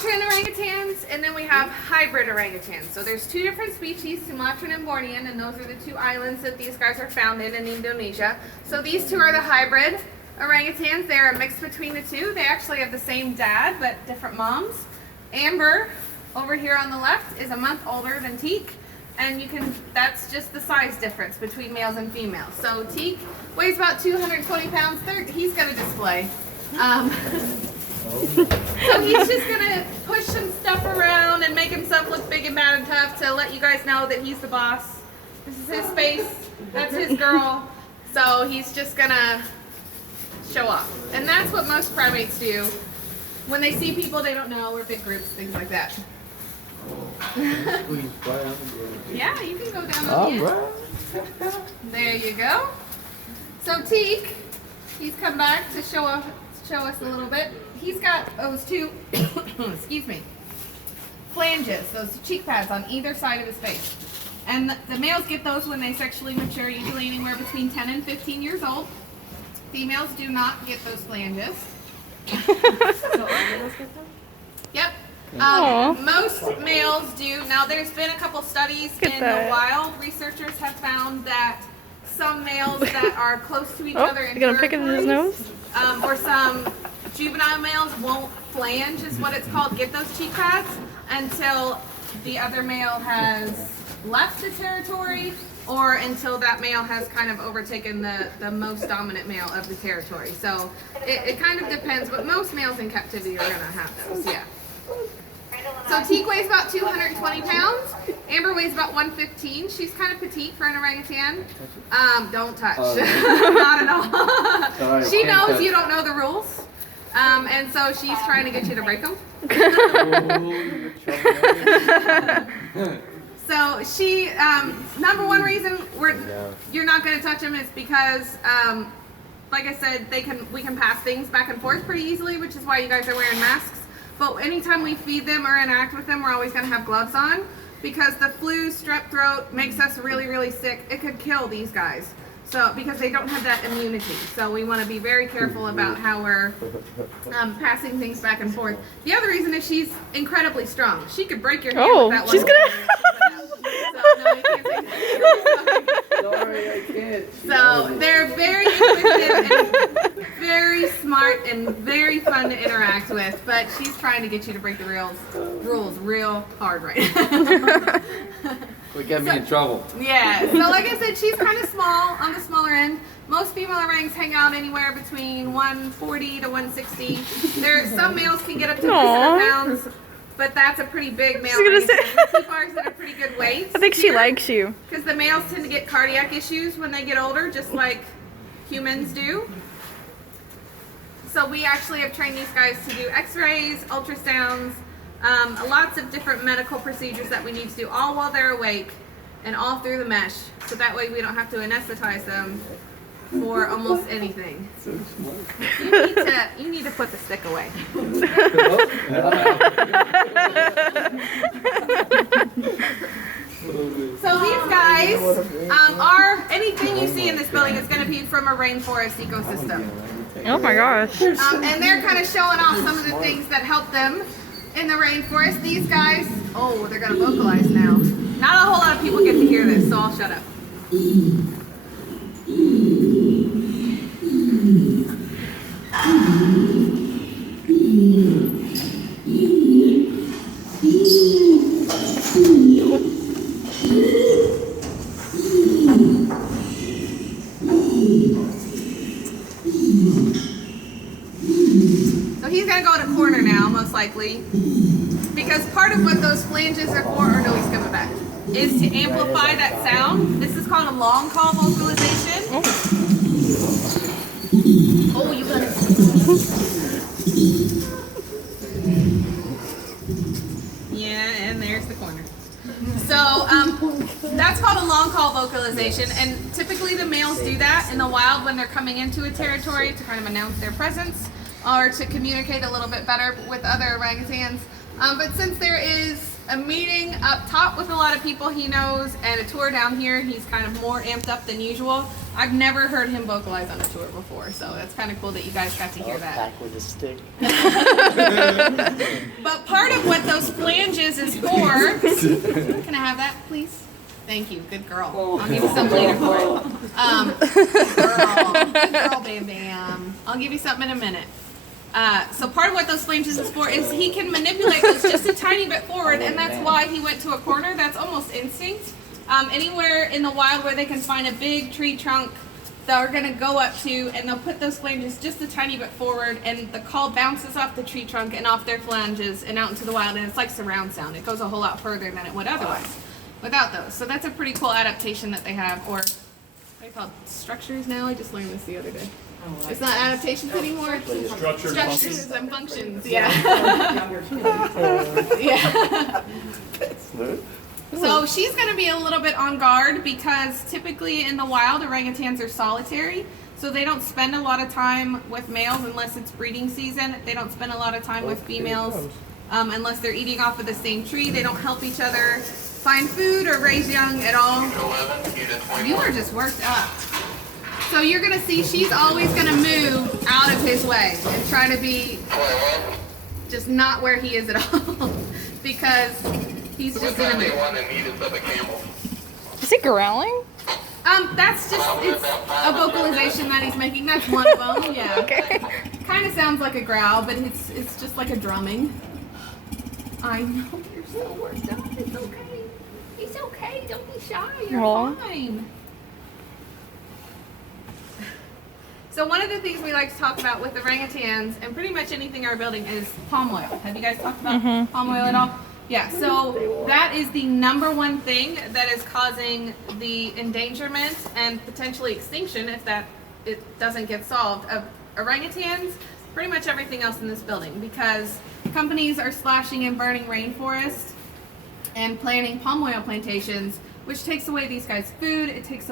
Sumatran orangutans, and then we have hybrid orangutans. So there's two different species, Sumatran and Bornean, and those are the two islands that these guys are found in Indonesia. So these two are the hybrid orangutans. They're a mix between the two. They actually have the same dad, but different moms. Amber, over here on the left, is a month older than Teak. And that's just the size difference between males and females. So Teak weighs about 220 pounds. He's going to display. So he's just going to push some stuff around and make himself look big and bad and tough to let you guys know that he's the boss. This is his space. That's his girl. So he's just going to show off. And that's what most primates do. When they see people they don't know, or big groups, things like that. Yeah, you can go down on the end. There you go. So Teak, he's come back to show us a little bit. He's got those two, excuse me, flanges, those cheek pads on either side of his face. And the males get those when they sexually mature, usually anywhere between 10 and 15 years old. Females do not get those flanges. Yep. Most males do. Now there's been a couple studies in the wild. Researchers have found that some males that are close to each other in territories, or some juvenile males won't flange, is what it's called, get those cheek pads until the other male has left the territory, or until that male has kind of overtaken the most dominant male of the territory. So it kind of depends, but most males in captivity are going to have those, yeah. So Teak weighs about 220 pounds. Amber weighs about 115. She's kind of petite for an orangutan. Don't touch. Not at all. She knows you don't know the rules. And so she's trying to get you to break them. So she, number one reason you're not going to touch them is because, like I said, we can pass things back and forth pretty easily, which is why you guys are wearing masks. But anytime we feed them or interact with them, we're always going to have gloves on, because the flu, strep throat makes us really, really sick. It could kill these guys. So, because they don't have that immunity. So we want to be very careful about how we're passing things back and forth. The other reason is she's incredibly strong. She could break your hand with that one. She's gonna. Sorry, I can't. So they're very inquisitive and very smart and very fun to interact with. But she's trying to get you to break the rules real hard right now. Would get me in trouble. Yeah, so like I said, she's kind of small, on the smaller end. Most female orangs hang out anywhere between 140 to 160. Some males can get up to 300 pounds, but that's a pretty big male orangutan. Keep ours at a pretty good weight. I think she likes you. Because the males tend to get cardiac issues when they get older, just like humans do. So we actually have trained these guys to do x-rays, ultrasounds, lots of different medical procedures that we need to do, all while they're awake and all through the mesh, so that way we don't have to anesthetize them for almost anything. So smart. You need to put the stick away. So these guys are, anything you see in this building is going to be from a rainforest ecosystem. Oh my gosh. And they're kind of showing off some of the things that help them in the rainforest. These guys, they're going to vocalize now. Not a whole lot of people get to hear this, so I'll shut up. So he's going to go to corner now, most likely, because part of what those flanges are for, or no, he's coming back, is to amplify that sound. This is called a long call vocalization. Oh, you got it. Yeah, and there's the corner. So that's called a long call vocalization, and typically the males do that in the wild when they're coming into a territory to kind of announce their presence or to communicate a little bit better with other orangutans. But since there is a meeting up top with a lot of people he knows and a tour down here, he's kind of more amped up than usual. I've never heard him vocalize on a tour before, so that's kind of cool that you guys got to hear that. Back with a stick. But part of what those flanges is for, can I have that, please? Thank you, good girl. I'll give you some later for it. Good girl, Bam Bam. I'll give you something in a minute. So part of what those flanges is for is he can manipulate those just a tiny bit forward, and that's why he went to a corner. That's almost instinct. Anywhere in the wild where they can find a big tree trunk they're going to go up to, and they'll put those flanges just a tiny bit forward, and the call bounces off the tree trunk and off their flanges and out into the wild, and it's like surround sound. It goes a whole lot further than it would otherwise without those. So that's a pretty cool adaptation that they have, or what are they called? Structures now? I just learned this the other day. It's not adaptations anymore. It's structures and functions. Yeah. Yeah. So she's going to be a little bit on guard because typically in the wild, orangutans are solitary. So they don't spend a lot of time with males unless it's breeding season. They don't spend a lot of time with females unless they're eating off of the same tree. They don't help each other find food or raise young at all. You are just worked up. So you're going to see she's always going to move out of his way and try to be just not where he is at all because he's just going to move. Is he growling? That's just, it's a vocalization that he's making. That's one of them, yeah. Okay. Kind of sounds like a growl, but it's just like a drumming. I know, you're so worked up. It's okay. It's okay. Don't be shy. You're fine. So one of the things we like to talk about with orangutans and pretty much anything in our building is palm oil. Have you guys talked about palm oil at all? Yeah, so that is the #1 thing that is causing the endangerment and potentially extinction if it doesn't get solved of orangutans, pretty much everything else in this building, because companies are slashing and burning rainforests and planting palm oil plantations, which takes away these guys' food. It takes